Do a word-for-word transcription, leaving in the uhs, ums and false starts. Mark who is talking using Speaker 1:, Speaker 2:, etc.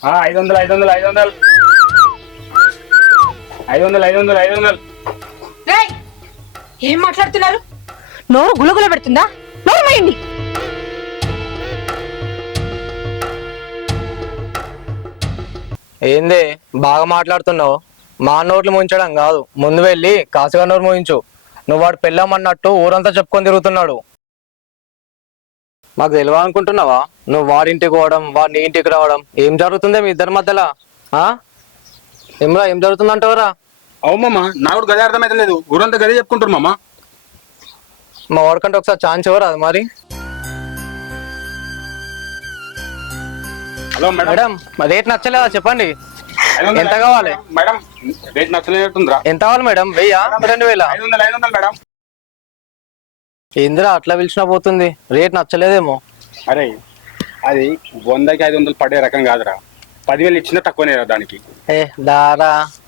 Speaker 1: ఐదు వందలు ఐదు వందలు ఐదు వందలు ఐదు వందలు ఐదు వందలు ఐదు వందలు.
Speaker 2: ఏం మాట్లాడుతున్నారు? నోరు గులగుల పెడుతుందా? నోరు వేయండి.
Speaker 3: ఏంది బాగా మాట్లాడుతున్నావు? మా నోట్లు ముంచడం కాదు, ముందు వెళ్ళి కాసుగా నోరు మోయించు. నువ్వు వాడు పెళ్ళామన్నట్టు ఊరంతా చెప్పుకొని తిరుగుతున్నాడు. మాకు తెలియదు అనుకుంటున్నావా? నువ్వు వాడింటికి పోవడం, వాడు నీ ఇంటికి రావడం, ఏం జరుగుతుందే మీ ఇద్దరి మధ్యలో? ఆ ఏమ్రా, ఏం జరుగుతుందంటావరా?
Speaker 1: అవు మామ, నాకు గదే అర్థమైతే లేదు. ఊరంతా గదే చెప్పుకుంటారు మామ.
Speaker 3: మా వాడికంటే ఒకసారి ఛాన్స్ ఇవ్వరా అది మరి?
Speaker 1: Hello madam.
Speaker 3: మేడం, మా రేట్ నచ్చలేదా చెప్పండి, ఎంత కావాలి?
Speaker 1: మేడం రేట్ నచ్చలేటుందిరా.
Speaker 3: ఎంత కావాలి మేడం? వెయ్యా రెండు వేల?
Speaker 1: ఐదు వందలు ఐదు వందలు మేడం.
Speaker 3: ఏందిరా అట్లా పిలిచినా పోతుంది? రేట్ నచ్చలేదేమో.
Speaker 1: అరే అది వందకి ఐదు వందలు పడే రకం కాదురా. పదివేలు ఇచ్చినా తక్కువనే దానికి.
Speaker 3: ఏ దారా,